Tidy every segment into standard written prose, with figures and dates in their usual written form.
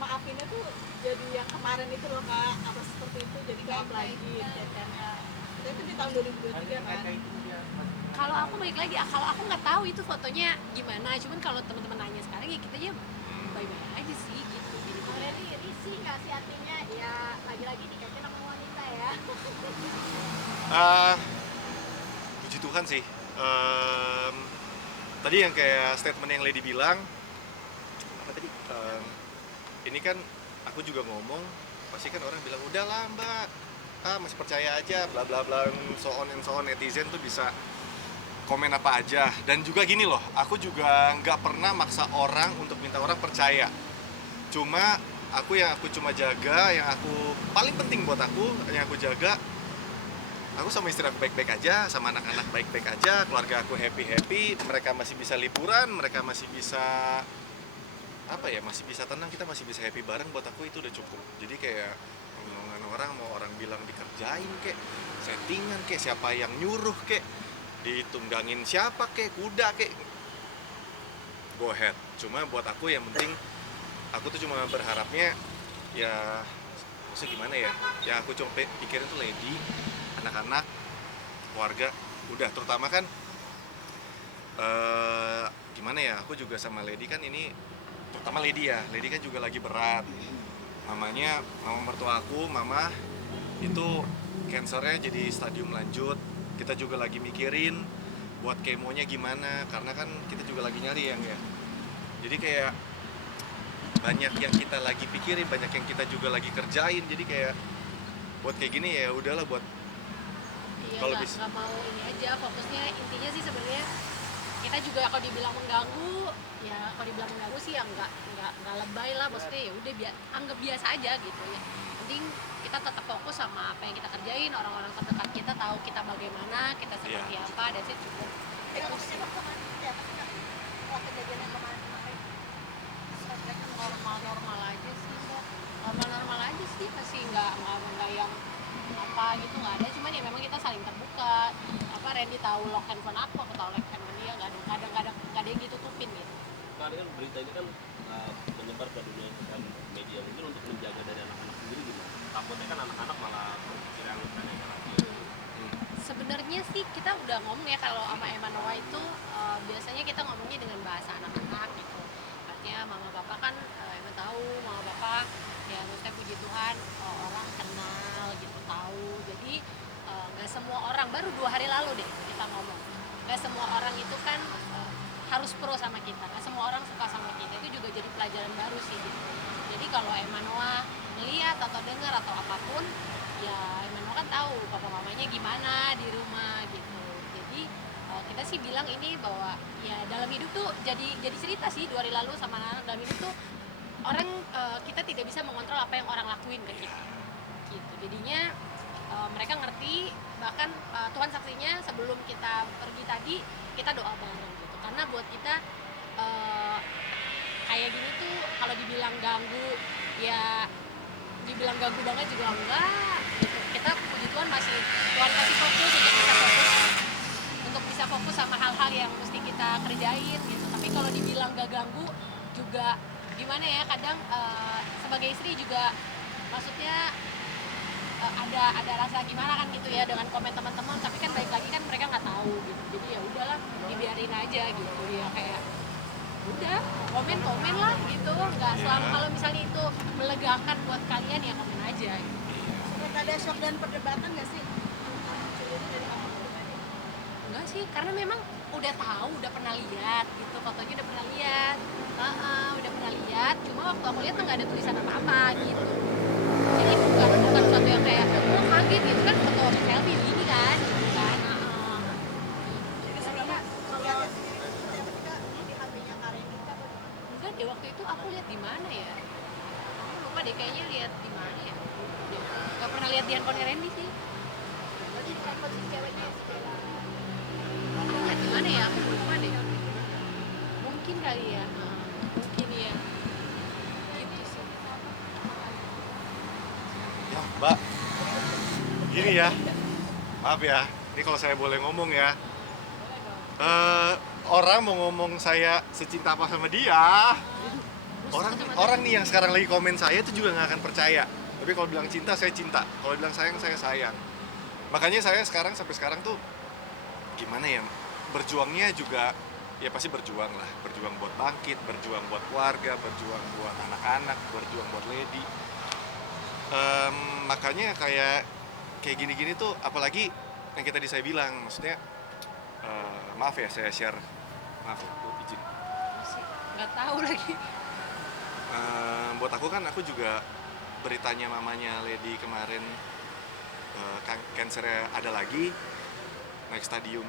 maafinnya tuh jadi yang kemarin itu loh Kak, apa seperti itu, jadi nggak up lagi chat-chatnya. Itu di tahun 2023 kan. Kalau aku balik lagi, kalau aku nggak tahu itu fotonya gimana, cuman kalau teman-teman nanya sekarang ya kita aja baik-baik aja sih gitu. Jadi risih nggak sih artinya ya lagi-lagi dikaitkan sama wanita ya. Ah, puji Tuhan sih. Tadi yang kayak statement yang Lady bilang, apa tadi? Ini kan aku juga ngomong, pasti kan orang bilang udahlah Mbak, masih percaya aja, bla bla bla, so on and so on. Netizen tuh bisa komen apa aja. Dan juga gini loh, aku juga nggak pernah maksa orang untuk minta orang percaya. Cuma aku cuma jaga, yang aku paling penting buat aku, yang aku jaga, aku sama istri aku baik-baik aja, sama anak-anak baik-baik aja, keluarga aku happy-happy, mereka masih bisa liburan, mereka masih bisa apa ya, masih bisa tenang, kita masih bisa happy bareng. Buat aku itu udah cukup. Jadi kayak omongan orang, mau orang bilang dikerjain kek, settingan kek, siapa yang nyuruh kek, ditunggangin siapa kek, kuda kek, go ahead. Cuma buat aku yang penting, aku tuh cuma berharapnya ya, maksudnya gimana ya, yang aku coba pikirin tuh Lady, anak-anak, keluarga, udah. Terutama kan gimana ya, aku juga sama Lady kan ini, terutama Lady ya, Lady kan juga lagi berat. Mamanya, mama mertua aku, mama itu kansernya jadi stadium lanjut. Kita juga lagi mikirin buat kemonya gimana, karena kan kita juga lagi nyari yang ya. Jadi kayak banyak yang kita lagi pikirin, banyak yang kita juga lagi kerjain. Jadi kayak buat kayak gini ya udahlah, buat Iya, kalau nggak mau ini aja, fokusnya intinya sih sebenarnya kita juga kalau dibilang mengganggu, ya kalau dibilang mengganggu sih ya nggak lebay lah, maksudnya ya udah anggap biasa aja gitu ya. Penting kita tetap fokus sama apa yang kita kerjain, orang-orang terdekat kita tahu kita bagaimana, kita seperti apa, dan sih cukup. Itu sih Kejadian yang kemarin-kemarin normal-normal aja sih, Mbak. Normal-normal aja sih, masih nggak yang apa gitu, nggak ada. Cuman ya memang kita saling terbuka. Apa Randy tahu lock handphone aku tahu lock handphone dia, nggak ada yang ditutupin gitu. Karena kan berita ini kan menyebar ke dunia sosial media, mungkin untuk menjaga dari anak-anak sendiri gimana? Takutnya kan anak-anak malah berpikir yang aneh-aneh lagi. Sebenarnya sih kita udah ngomong ya, kalau sama Emanoa itu biasanya kita ngomongnya dengan bahasa anak-anak gitu. Artinya mama bapak kan emang tahu, mama bapak ya maksudnya puji Tuhan orang kenal gitu, tahu. Jadi nggak semua orang, baru 2 hari lalu deh kita ngomong, nggak semua orang itu kan harus pro sama kita, nggak semua orang suka sama kita. Itu juga jadi pelajaran baru sih gitu. Jadi kalau Emanoa melihat atau dengar atau apapun, ya Emmanuel kan tahu papa mamanya gimana di rumah gitu. Jadi kita sih bilang ini bahwa ya dalam hidup tuh jadi cerita sih 2 hari lalu sama anak, dalam hidup tuh orang kita tidak bisa mengontrol apa yang orang lakuin ke kita gitu. Jadinya mereka ngerti, bahkan Tuhan saksinya sebelum kita pergi tadi kita doa bareng gitu, karena buat kita kayak gini tuh kalau dibilang ganggu ya dibilang ganggu banget juga enggak gitu. Kita puji Tuhan Tuhan kasih fokus untuk bisa fokus sama hal-hal yang mesti kita kerjain gitu. Tapi kalau dibilang gak ganggu juga gimana ya, kadang sebagai istri juga maksudnya ada rasa gimana kan gitu ya dengan komen teman-teman, tapi kan balik lagi kan mereka nggak tahu gitu. Jadi ya udahlah, dibiarin aja gitu ya, kayak udah komen lah gitu, nggak selalu kalau misalnya itu melegakan buat kalian ya komen aja gitu. sempat ada shock dan perdebatan nggak sih dari kamu pribadi? Enggak sih, karena memang udah tahu, udah pernah lihat gitu, fotonya udah pernah lihat, udah pernah lihat. Cuma waktu aku lihat nggak ada tulisan apa-apa gitu. Jadi bukan sesuatu yang kayak kaget gitu kan, foto selfie gini kan, gitu kan. Jadi sebelumnya melihatnya sendiri seperti apa sih Kak di HP-nya Kak Randy Kak? Enggak deh, waktu itu aku lihat di mana ya? Aku lupa deh, kayaknya lihat di mana ya? Gak pernah lihat di handphone Randy sih. Berarti di handphone si ceweknya si Bella. Aku lihat di mana ya? Aku lupa deh. Mungkin kali ya. Mungkin ya. Gitu sih. Ya Mbak, gini ya, maaf ya, ini kalau saya boleh ngomong ya, orang mau ngomong saya secinta apa sama dia, Orang nih yang sekarang lagi komen saya itu juga nggak akan percaya. Tapi kalau bilang cinta, saya cinta. Kalau bilang sayang, saya sayang. Makanya saya sampai sekarang tuh gimana ya, berjuangnya juga ya pasti berjuang lah. Berjuang buat bangkit, berjuang buat keluarga, berjuang buat anak-anak, berjuang buat Lady. Makanya kayak gini-gini tuh, apalagi yang tadi saya bilang, maksudnya maaf ya saya share, maaf ya, izin. Nggak tahu lagi. Buat aku kan, aku juga beritanya mamanya Lady kemarin kankernya ada lagi, naik stadium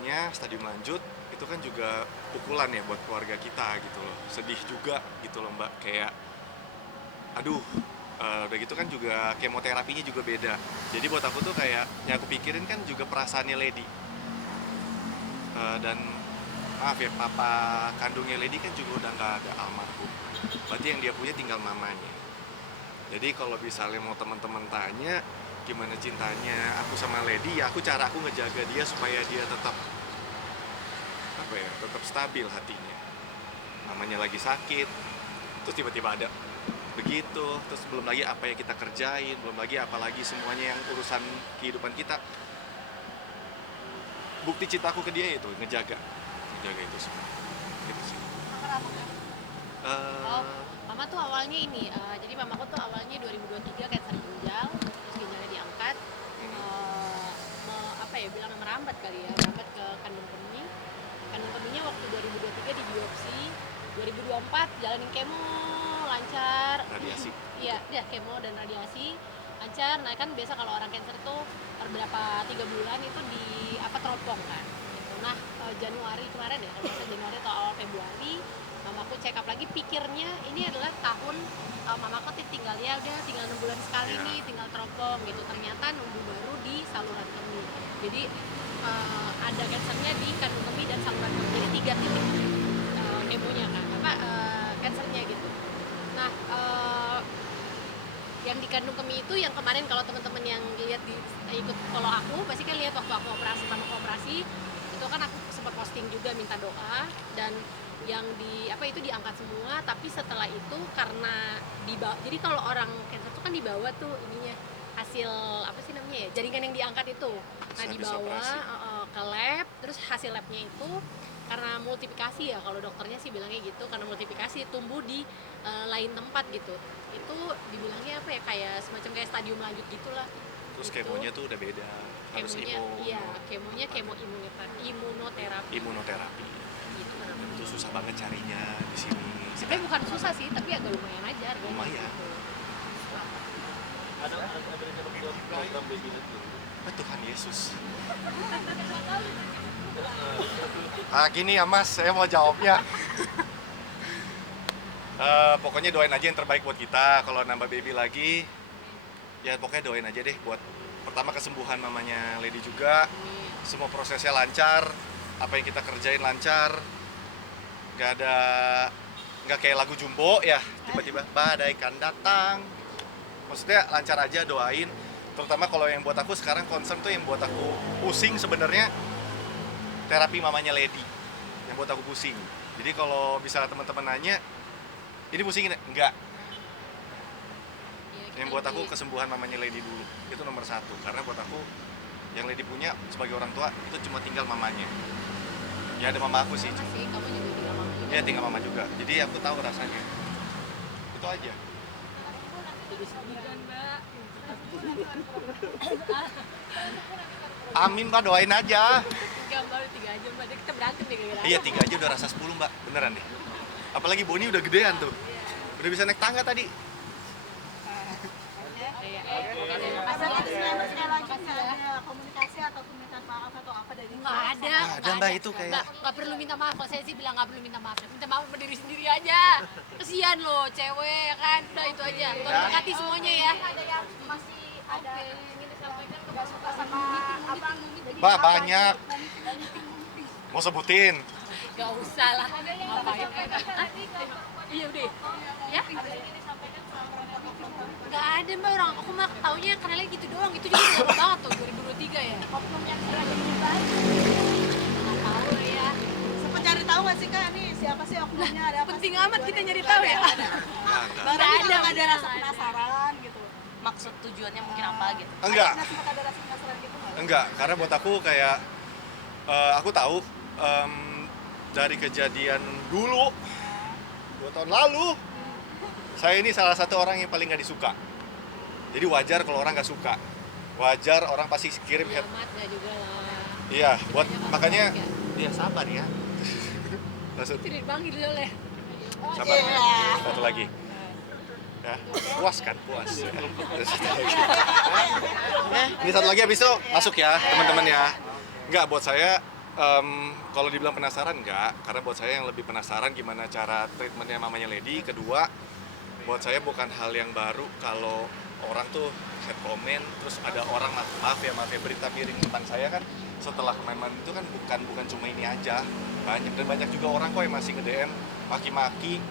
lanjut, itu kan juga pukulan ya buat keluarga kita gitu loh. Sedih juga gitu loh Mbak, kayak aduh, udah gitu kan juga kemoterapinya juga beda. Jadi buat aku tuh kayak yang aku pikirin kan juga perasaannya Lady. Dan maaf ya, papa kandungnya Lady kan juga udah nggak ada, almarhum. Berarti yang dia punya tinggal mamanya. Jadi kalau misalnya mau teman-teman tanya gimana cintanya aku sama Lady, ya cara aku ngejaga dia supaya dia tetap tetap stabil hatinya. Mamanya lagi sakit, terus tiba-tiba ada begitu, terus belum lagi apa yang kita kerjain, belum lagi apalagi semuanya yang urusan kehidupan kita. Bukti cintaku ke dia itu ngejaga itu semua. Gitu sih. Mama tuh awalnya ini, jadi mamaku tuh awalnya 2023 kanker ginjal, terus ginjalnya diangkat, merambat kali ya, merambat ke kandung keminya waktu 2023 di biopsi, 2024 jalanin kemo lancar, Radiasi. iya kemo dan radiasi lancar. Nah kan biasa kalau orang cancer tuh per berapa 3 bulan itu di teropong kan gitu. Nah Januari kemarin ya, kalau misalnya Januari atau awal Februari mamaku check up lagi, pikirnya ini adalah tahun mamaku tinggalnya udah tinggal 6 bulan sekali nih, tinggal teropong gitu. Ternyata numbuh baru di saluran kemih, jadi ada kansernya di kandung kemih dan saluran kemih, jadi 3 titik kemonya kan, kansernya gitu. Nah yang di kandung kemih itu yang kemarin kalau teman-teman yang lihat ikut follow aku pasti kan lihat waktu aku operasi itu kan aku sempat posting juga minta doa, dan yang itu diangkat semua. Tapi setelah itu karena jadi kalau orang cancer itu kan dibawa tuh ininya hasil jaringan yang diangkat itu, nah dibawa ke lab, terus hasil labnya itu karena multiplikasi ya, kalau dokternya sih bilangnya gitu, karena multiplikasi tumbuh di lain tempat gitu. Itu dibilangnya kayak semacam kayak stadium lanjut gitulah. Terus gitu. kemonya tuh udah beda, harus kemonya kemo imunoterapi gitu. Itu susah banget carinya di sini. Sebenarnya bukan susah sih, tapi agak lumayan aja. Lumayan. Ada buat program baby itu. Tuhan Yesus. Gini ya Mas, saya mau jawabnya. Pokoknya doain aja yang terbaik buat kita. Kalau nambah baby lagi, ya pokoknya doain aja deh buat pertama kesembuhan mamanya Lady juga. Semua prosesnya lancar, apa yang kita kerjain lancar. Nggak kayak lagu Jumbo ya, tiba-tiba badai kan datang. Maksudnya lancar aja, doain. Terutama kalau yang buat aku sekarang concern tuh, yang buat aku pusing sebenarnya terapi mamanya Lady, yang buat aku pusing. Jadi kalau bisa teman-teman nanya, ini pusing enggak? Yang buat aku kesembuhan mamanya Lady dulu, itu nomor 1. Karena buat aku yang Lady punya sebagai orang tua itu cuma tinggal mamanya. Ya ada mama aku sih. Sama sih, kamu juga tinggal mama juga. Ya tinggal mama juga. Jadi aku tahu rasanya. Itu aja. Jadi sedih kan, Mbak? Amin Mbak, doain aja. 3 baru 3 aja Mbak, kita berantem deh gara-gara. Iya 3 aja udah rasa 10 Mbak, beneran deh. Apalagi Boni udah gedean tuh. Udah bisa naik tangga tadi. Ada komunikasi atau permintaan maaf atau apa dari Nggak ada Mbak, itu kayak nggak perlu minta maaf. Kalau saya sih bilang nggak perlu minta maaf, minta maaf berdiri sendiri aja. Kesian loh cewek kan, udah itu aja. Tolong dekati semuanya ya. ada yang masih ada ingin disampaikan nggak suka sama apa Mbak banyak. Mau sebutin? Gak usah lah. Ngapain? Iya udah. Ya? Gak ada Mbak, orang aku mah taunya kenalnya gitu doang. Itu juga udah lama banget tuh, 2023 ya. oknum yang sering ada di baju. Nggak tahu lah ya. Sempat cari tahu nggak sih kak nih siapa sih oknumnya, ada apa penting sih amat kita tujuannya? nyari Nggak tahu ada, ya. nggak ada. Enggak. Barang Nggak itu ada, nggak ada rasa nggak ada. penasaran gitu. Maksud tujuannya mungkin apa gitu? Enggak. Nggak sempat ada rasa penasaran gitu nggak? Enggak, karena buat aku kayak aku tahu dari kejadian dulu 2 tahun lalu saya ini salah satu orang yang paling nggak disuka. Jadi wajar kalau orang nggak suka. Wajar orang pasti kirim Ya head. amat nggak juga lah. Iya, buat Banyak makanya orang dia sabar ya. Maksud Tidak dipanggil oleh. sabar. Iya. Satu lagi. Ya, puas kan? Puas. Ya. Terus satu lagi. Ini satu lagi habis itu masuk ya, teman-teman ya. Enggak, buat saya kalau dibilang penasaran enggak, karena buat saya yang lebih penasaran gimana cara treatmentnya mamanya Lady. Kedua, buat saya bukan hal yang baru kalau orang tuh head comment, terus ada orang maaf ya berita miring tentang saya kan setelah memang itu kan bukan cuma ini aja, banyak juga orang kok yang masih nge-DM maki-maki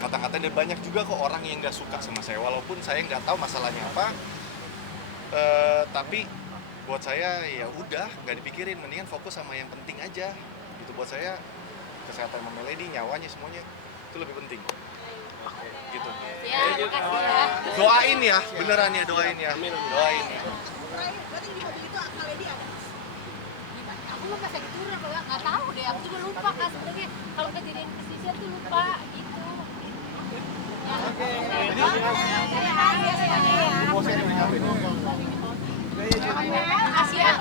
kata-kata, dan banyak juga kok orang yang nggak suka sama saya walaupun saya nggak tahu masalahnya apa. Tapi buat saya ya udah nggak dipikirin, mendingan fokus sama yang penting aja gitu. Buat saya kesehatan Mama Lady, nyawanya semuanya itu lebih penting gitu. Ya, makasih ya. Doain ya, beneran ya, doain ya, doain. Berarti di mobil itu akal Lady ada? Gimana? Aku lupa saya gitu nggak tahu deh. Aku juga lupa kak sebenarnya kalau kejadian pesisir tuh lupa gitu. Mau saya Makasih ya.